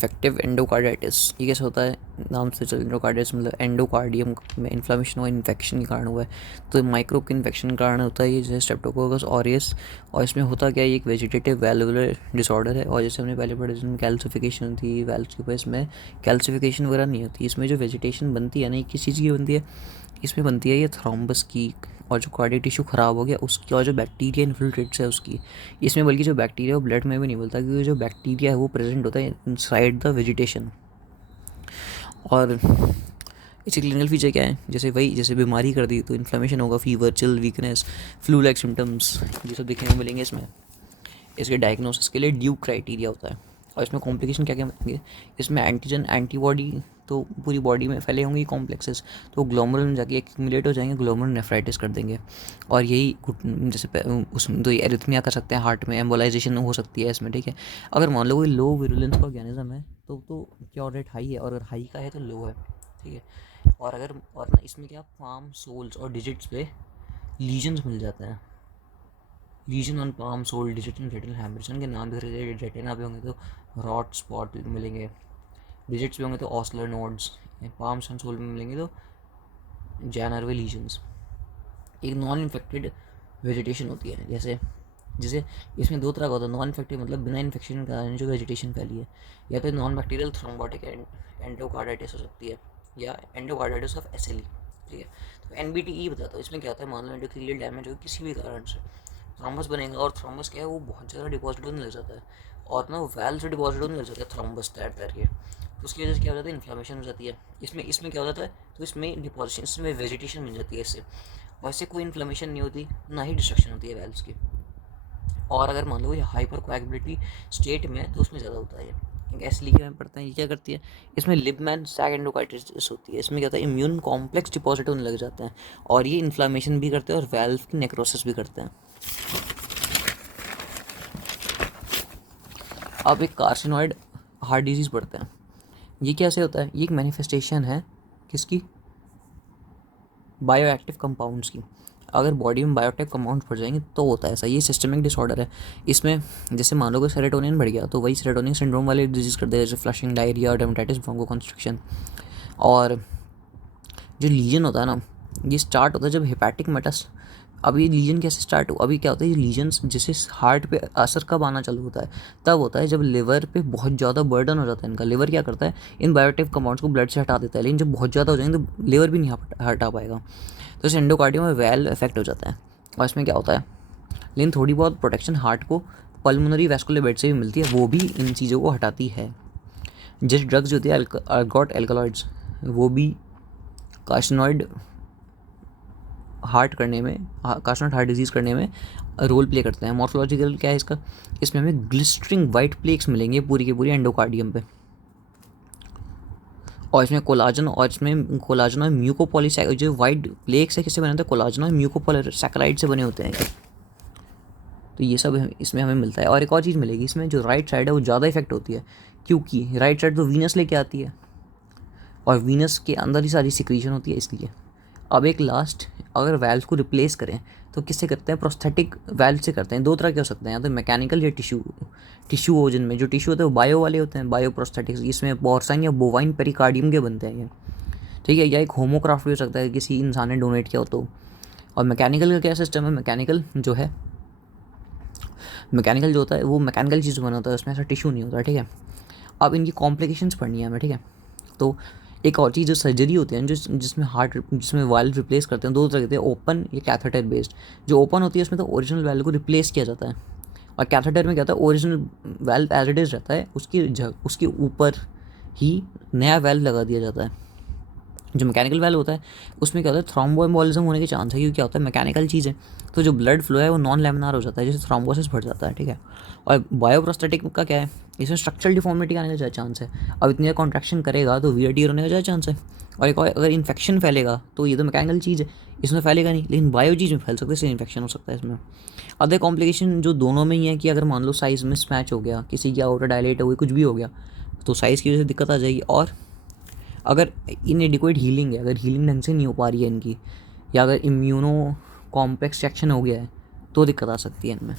Effective endocarditis, ये कैसे होता है? नाम से चल, एंडोकार्डाइटिस मतलब एंडोकार्डियम में इन्फ्लामेशन और इन्फेक्शन के कारण हुआ है। तो माइक्रोब के इन्फेक्शन के कारण होता है ये, जैसे स्ट्रेप्टोकोकस ऑरियस। और इसमें होता क्या है, ये एक वेजिटेटिव वैल्वुलर डिसऑर्डर है। और जैसे हमने पहले पढ़ा, जिसमें कैल्सिफिकेशन होती है वैल्व्स के ऊपर, इसमें कैल्सिफिकेशन वगैरह नहीं होती। इसमें जो वेजिटेशन बनती है ना, ये किस चीज़ की बनती है? इसमें बनती है ये थ्रोम्बस की, और जो कार्डियक टिश्यू ख़राब हो गया उसकी, और जो बैक्टीरिया इन्फिल्ट्रेट्स है उसकी। इसमें बल्कि जो बैक्टीरिया वो ब्लड में भी नहीं मिलता, क्योंकि जो बैक्टीरिया है वो प्रेजेंट होता है इनसाइड द वेजिटेशन। और इसकी क्लिनिकल फीचर क्या है? जैसे वही, जैसे बीमारी कर दी तो इन्फ्लेमेशन होगा, fever, chill, weakness, flu like symptoms, ये सब देखने को मिलेंगे इसमें। इसके डायग्नोसिस के लिए ड्यू क्राइटेरिया होता है। और इसमें कॉम्प्लिकेशन क्या क्या होंगे? इसमें एंटीजन एंटीबॉडी तो पूरी बॉडी में फैले होंगे कॉम्प्लेक्सेस, तो ग्लोमरुल में जाके एक्यूमुलेट हो जाएंगे, ग्लोमरुल नेफ्राइटिस कर देंगे। और यही जैसे उसमें तो एरिथमिया कर सकते हैं, हार्ट में एम्बोलाइजेशन हो सकती है इसमें, ठीक है। अगर मान लो कोई लो विरुलेंस का ऑर्गेनिज्म है तो क्योर रेट हाई है, और अगर हाई का है तो लो है, ठीक है। और अगर और ना इसमें क्या, पाम, सोल्स और डिजिट्स पे लीजन्स मिल जाते हैं। Lesion on palm, sole, digit and retinal haemorrhage, के नाम भी रिलेटेड। रेटिना पे होंगे तो रॉट स्पॉट मिलेंगे, डिजिट्स पे होंगे तो Osler nodes, palms and sole में मिलेंगे तो जैनरवे लीजन्स। एक नॉन इन्फेक्टेड वेजिटेशन होती है, जैसे जैसे इसमें दो तरह का होता है। नॉन इन्फेक्टेड मतलब बिना इन्फेक्शन के कारण जो वेजिटेशन फैली है, या तो नॉन बैक्टीरियल थ्रोम्बोटिक एंडोकार्डाइटिस हो सकती है, या एंडोकार्डाइटिस ऑफ एसएलई, ठीक है। तो एनबीटीई बताता है, इसमें क्या होता है, मान लो एंडोथेलियल डैमेज हो किसी भी कारण से, थ्रोम्बस बनेगा। और थ्रोम्बस क्या है, वो बहुत ज़्यादा डिपॉजिट होने लग जाता है, और ना वैल्व से डिपॉजिट होने लग जाता है थ्रोम्बस तैर तैर के। तो उसकी वजह से क्या हो जाता है, इन्फ्लामेशन हो जाती है। इसमें क्या हो जाता है, तो इसमें डिपॉजिशन, इसमें वेजिटेशन मिल जाती है इससे। वैसे कोई इन्फ्लामेशन नहीं होती, ना ही डिस्ट्रक्शन होती है वैल्व्स की। और अगर मान लो ये हाइपर कोएगुलेटरी स्टेट में है तो उसमें ज़्यादा होता है। गैस लीक में पड़ता है, ये क्या करती है, इसमें लिबमैन सैग एंडोकार्डाइटिस होती है। इसमें क्या होता है, इम्यून कॉम्प्लेक्स डिपॉजिट होने लग जाते हैं, और ये इन्फ्लामेशन भी करते हैं और वैल्व की नेक्रोसिस भी करते हैं। अब एक कार्सिनॉइड हार्ट डिजीज़ पढ़ते हैं। ये कैसे होता है? ये एक मैनिफेस्टेशन है किसकी? बायोएक्टिव कंपाउंड्स की। अगर बॉडी में बायोएक्टिव कंपाउंड्स बढ़ जाएंगे तो होता है ऐसा। ये सिस्टमिक डिसऑर्डर है। इसमें जैसे मान लो कि सेरोटोनिन बढ़ गया तो वही सेरोटोनिन सिंड्रोम वाले डिजीज़ कर देगा, जैसे फ्लशिंग, डायरिया, डर्मेटाइटिस, ब्रोंकोकंस्ट्रिक्शन। और जो लीजन होता है ना, ये स्टार्ट होता है जब हेपेटिक मेटास। अब ये लीजन कैसे स्टार्ट हो, अभी क्या होता है, ये लीजन्स जैसे हार्ट पे असर कब आना चालू होता है, तब होता है जब लिवर पे बहुत ज़्यादा बर्डन हो जाता है इनका। लिवर क्या करता है, इन बायोएक्टिव कंपाउंड्स को ब्लड से हटा देता है, लेकिन जब बहुत ज़्यादा हो जाएंगे तो लिवर भी नहीं हटा पाएगा, तो इस एंडोकार्डियम में वेल इफेक्ट हो जाता है। और इसमें क्या होता है, लेकिन थोड़ी बहुत प्रोटेक्शन हार्ट को पल्मोनरी वैस्कुलर बेड से भी मिलती है, वो भी इन चीज़ों को हटाती है। जिस ड्रग्स होती है अर्गोट एल्कलॉइड्स, वो भी कार्सिनॉइड कार्सिनॉइड हार्ट डिजीज़ करने में रोल प्ले करते हैं। मॉर्फोलॉजिकल क्या है इसका, इसमें हमें ग्लिस्टरिंग वाइट प्लेक्स मिलेंगे पूरी के पूरी एंडोकार्डियम पे। और इसमें कोलाजन और म्यूकोपॉलीसैक, जो वाइट प्लेक्स है किससे बने होते हैं, कोलाजन और म्यूकोपॉलीसैकेराइड से बने होते हैं। तो ये सब इसमें हमें मिलता है। और एक और चीज़ मिलेगी इसमें, जो राइट साइड है वो ज़्यादा इफेक्ट होती है, क्योंकि राइट साइड तो वीनस लेके आती है, और वीनस के अंदर ही सारी सिक्रीशन होती है, इसलिए। अब एक लास्ट, अगर वैल्व को रिप्लेस करें तो किससे करते हैं, प्रोस्थेटिक वैल्व से करते हैं। दो तरह के हो सकते हैं, या तो मैकेनिकल या टिश्यू हो, जिनमें जो टिश्यू होते हैं वो बायो वाले होते हैं, बायो प्रोस्थेटिक्स। इसमें पोर्साइन या बोवाइन पेरिकार्डियम के बनते हैं ये, ठीक है। या एक होमोक्राफ्ट भी हो सकता है, किसी इंसान ने डोनेट किया हो तो। और मैकेनिकल का क्या सिस्टम है, मैकेनिकल जो होता है वो मैकेनिकल चीज़ बना होता है, उसमें ऐसा टिश्यू नहीं होता, ठीक है। अब इनकी कॉम्प्लिकेशंस पढ़नी है हमें, ठीक है। तो एक और चीज़, जो सर्जरी होती है जिसमें वाल्व रिप्लेस करते हैं, दो तरह के, ओपन या कैथेटर बेस्ड। जो ओपन होती है उसमें तो ओरिजिनल वाल्व को रिप्लेस किया जाता है, और कैथेटर में क्या होता है, original valve as it is रहता है, उसके ऊपर ही नया वाल्व लगा दिया जाता है। जो मैकेनिकल वाल्व होता है उसमें क्या होता है, थ्रोम्बोएम्बोलिज्म होने के चांस है, क्योंकि क्या होता है, मैकेनिकल चीज़ है, तो जो ब्लड फ्लो है वो नॉन लेमिनार हो जाता है, जैसे थ्रोम्बोसिस बढ़ जाता है, ठीक है। और बायोप्रोस्थेटिक का क्या है, इसमें स्ट्रक्चरल डिफॉर्मिटी आने का ज़्यादा चांस है। अब इतनी कॉन्ट्रैक्शन करेगा तो वियर टियर होने का ज़्यादा चांस है। और एक और, अगर इन्फेक्शन फैलेगा तो ये तो मैकेनिकल चीज़ है, इसमें फैलेगा नहीं, लेकिन बायो चीज़ में फैल सकता है, इससे इन्फेक्शन हो सकता है इसमें। अदर कॉम्प्लिकेशन जो दोनों में ही है कि अगर मान लो साइज़ मिसमैच हो गया, किसी की आउटर डायलेट हो गई, कुछ भी हो गया, तो साइज़ की वजह से दिक्कत आ जाएगी। और अगर इनएडिक्वेट हीलिंग है, अगर हीलिंग ढंग से नहीं हो पा रही है इनकी, या अगर इम्यूनो कॉम्प्लेक्स रिएक्शन हो गया है तो दिक्कत आ सकती है इनमें।